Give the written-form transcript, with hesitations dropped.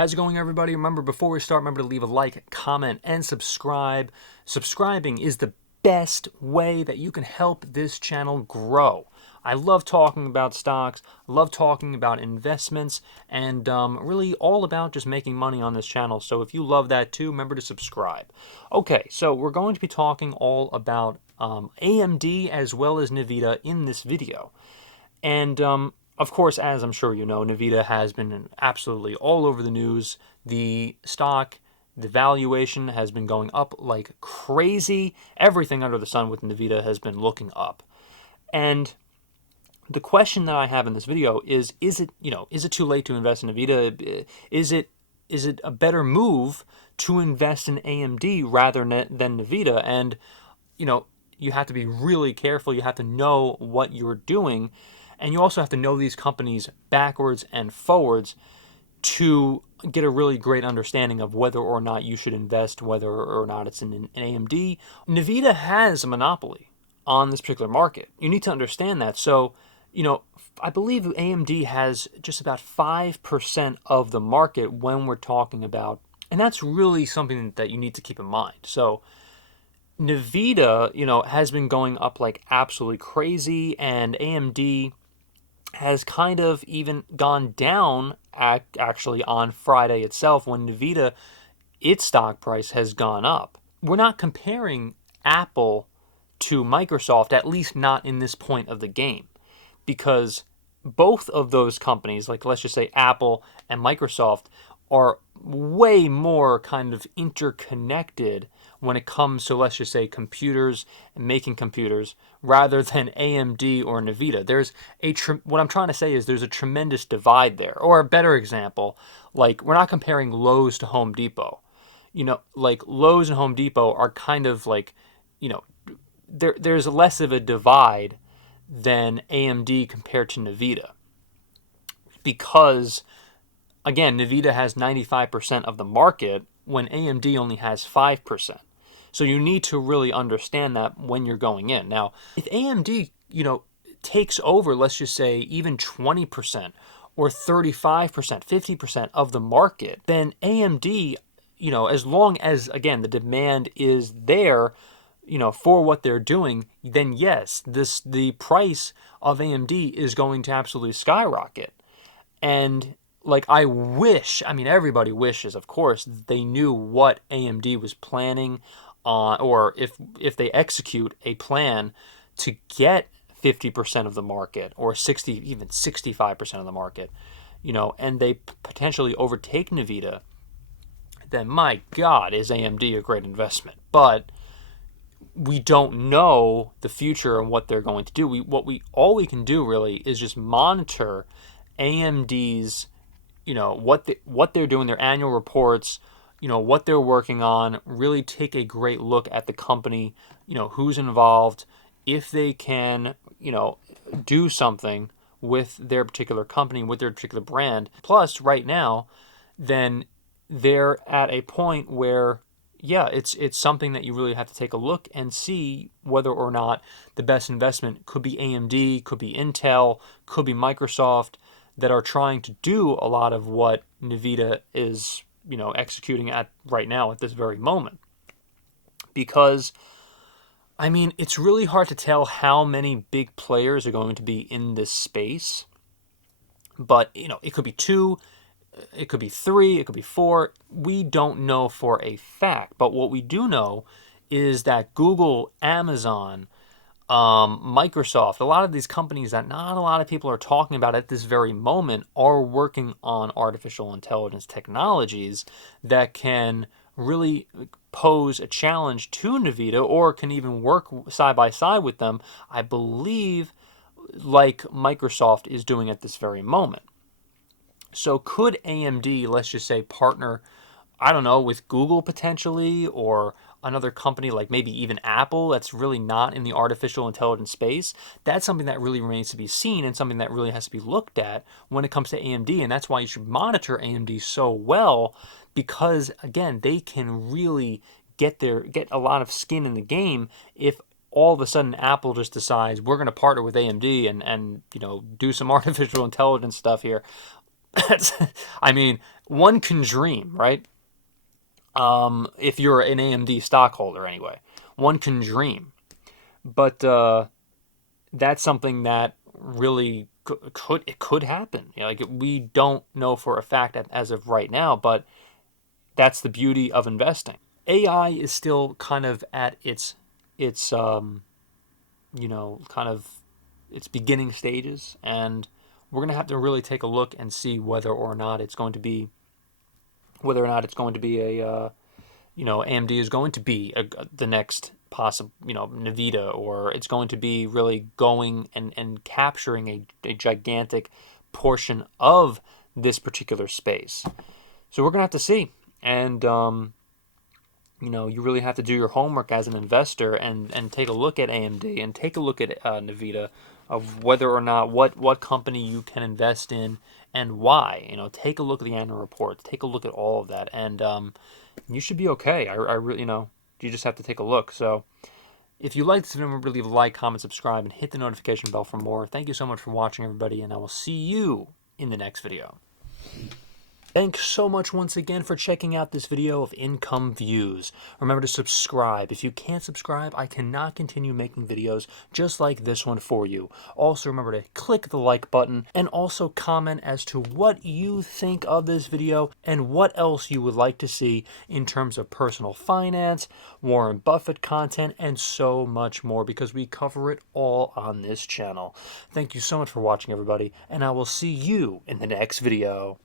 How's it going, everybody? Remember, before we start, remember to leave a like, comment, and subscribe. Subscribing is the best way that you can help this channel grow. I love talking about stocks, love talking about investments, and really all about just making money on this channel. So if you love that too, remember to subscribe. Okay, so we're going to be talking all about AMD as well as NVIDIA in this video. And of course, as I'm sure you know, NVIDIA has been absolutely all over the news. The stock, the valuation has been going up like crazy. Everything under the sun with NVIDIA has been looking up. And the question that I have in this video is it too late to invest in NVIDIA? Is it a better move to invest in AMD rather than NVIDIA? And you have to be really careful. You have to know what you're doing. And you also have to know these companies backwards and forwards to get a really great understanding of whether or not you should invest, whether or not it's in an AMD. NVIDIA has a monopoly on this particular market. You need to understand that. So, I believe AMD has just about 5% of the market when we're talking about, and that's really something that you need to keep in mind. So, NVIDIA, has been going up like absolutely crazy, and AMD has kind of even gone down actually on Friday itself when NVIDIA, its stock price has gone up. We're not comparing Apple to Microsoft, at least not in this point of the game, because both of those companies, like let's just say Apple and Microsoft, are way more kind of interconnected when it comes to, let's just say, computers and making computers rather than AMD or NVIDIA. There's what I'm trying to say is there's a tremendous divide there. Or a better example, like we're not comparing Lowe's to Home Depot. Like Lowe's and Home Depot are kind of like, there's less of a divide than AMD compared to NVIDIA. Because, again, NVIDIA has 95% of the market when AMD only has 5%. So you need to really understand that when you're going in. Now, if AMD, takes over, let's just say, even 20% or 35%, 50% of the market, then AMD, as long as, again, the demand is there, for what they're doing, then yes, the price of AMD is going to absolutely skyrocket. And like everybody wishes, of course, that they knew what AMD was planning on, or if they execute a plan to get 50% of the market or 60, even 65% of the market, and they potentially overtake NVIDIA, then my God, is AMD a great investment. But we don't know the future and what they're going to do. All we can do really is just monitor AMD's, what they're doing, their annual reports, what they're working on. Really take a great look at the company, who's involved, if they can, do something with their particular company, with their particular brand. Plus, right now, then they're at a point where, yeah, it's something that you really have to take a look and see whether or not the best investment could be AMD, could be Intel, could be Microsoft, that are trying to do a lot of what NVIDIA is, executing at right now at this very moment. Because, it's really hard to tell how many big players are going to be in this space. But, it could be 2, it could be 3, it could be 4. We don't know for a fact. But what we do know is that Google, Amazon, Microsoft, a lot of these companies that not a lot of people are talking about at this very moment are working on artificial intelligence technologies that can really pose a challenge to NVIDIA, or can even work side by side with them, I believe, like Microsoft is doing at this very moment. So could AMD, let's just say, partner, I don't know, with Google potentially, or another company like maybe even Apple that's really not in the artificial intelligence space? That's something that really remains to be seen, and something that really has to be looked at when it comes to AMD. And that's why you should monitor AMD so well, because again, they can really get a lot of skin in the game if all of a sudden Apple just decides we're going to partner with AMD and do some artificial intelligence stuff here. That's, I mean, one can dream, right? If you're an AMD stockholder, anyway, one can dream. But that's something that really could happen. You know, like we don't know for a fact as of right now, but that's the beauty of investing. AI is still kind of at its kind of its beginning stages, and we're gonna have to really take a look and see whether or not it's going to be a AMD is going to be the next possible, NVIDIA, or it's going to be really going and capturing a gigantic portion of this particular space. So we're going to have to see. And, you really have to do your homework as an investor and take a look at AMD and take a look at NVIDIA of whether or not what company you can invest in and why. Take a look at the annual reports, take a look at all of that, and you should be okay. I really, you just have to take a look. So if you like this video, remember to leave a like, comment, subscribe, and hit the notification bell for more. Thank you so much for watching, everybody, and I will see you in the next video. Thanks so much once again for checking out this video of income views. Remember to subscribe. If you can't subscribe, I cannot continue making videos just like this one for you. Also, remember to click the like button and also comment as to what you think of this video and what else you would like to see in terms of personal finance, Warren Buffett content, and so much more, because we cover it all on this channel. Thank you so much for watching, everybody, and I will see you in the next video.